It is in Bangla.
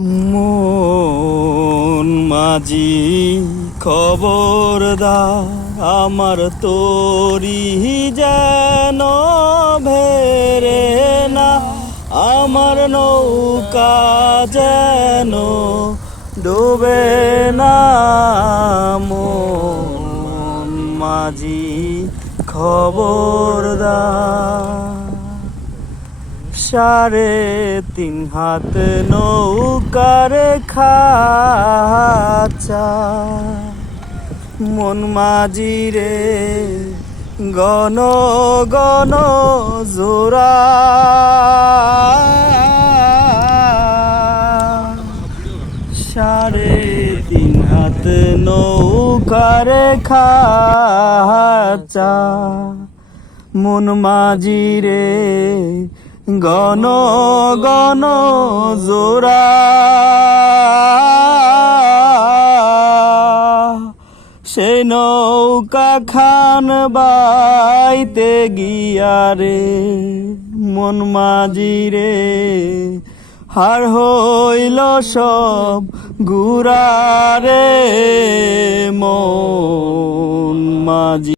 মন মাঝি খবরদার, আমার তোরি যেন ভেরে না, আমার নৌকা যেন ডুবে না। মন মাঝি খবরদার, 3.5 হাত নৌকার খাঁচা, মন মাঝি রে গণ গণ জোড়া। 3.5 হাত নৌকার খাঁচা, মন মাঝি রে গণ গণ জোড়া। সেই নৌকা খান বাইতে গিয়া রে মন মাঝি রে হার হইল সব গুড়া রে মন মাঝি।